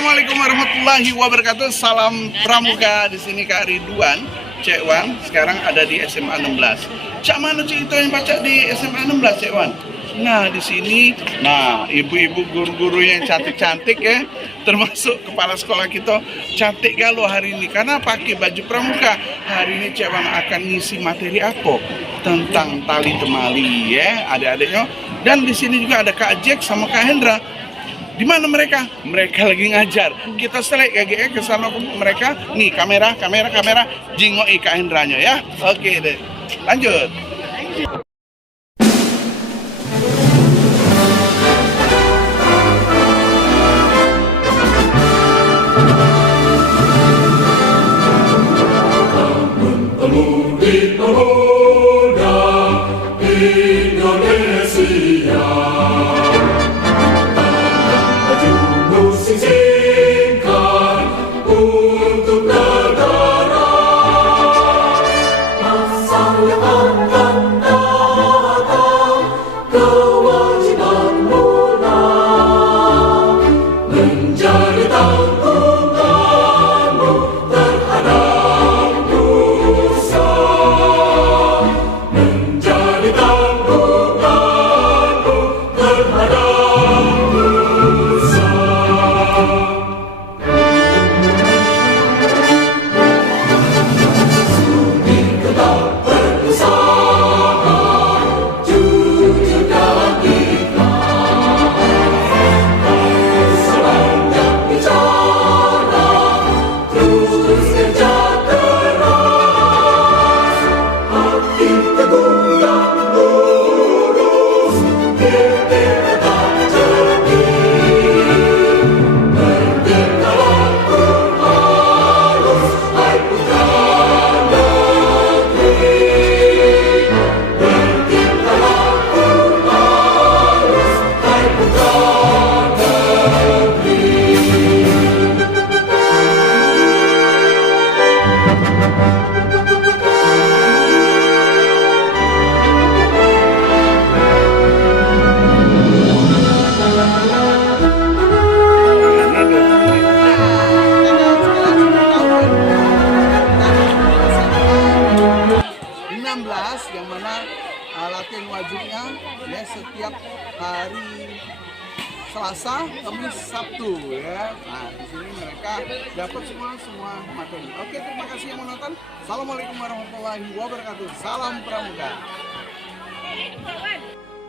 Assalamualaikum warahmatullahi wabarakatuh. Salam pramuka, di sini Kak Ridwan, Cek Wan. Sekarang ada di SMA 16. Cak mana cerita yang baca di SMA 16, Cek Wan? Nah, di sini, ibu-ibu guru-guru yang cantik-cantik ya, termasuk kepala sekolah kita cantik galau hari ini karena pakai baju pramuka. Hari ini Cek Wan akan ngisi materi apa? Tentang tali temali ya, adik-adiknya. Dan di sini juga ada Kak Jack sama Kak Hendra. Di mana mereka? Mereka lagi ngajar. Kita selek KGE ke sana mereka. Nih kamera, jingoi Kak Hendranya ya. Oke deh. Lanjut. Yang mana latihan wajibnya ya setiap hari Selasa, Kamis, Sabtu ya. Nah, di sini mereka dapat semua materi. Oke, terima kasih yang menonton. Assalamualaikum warahmatullahi wabarakatuh. Salam pramuka.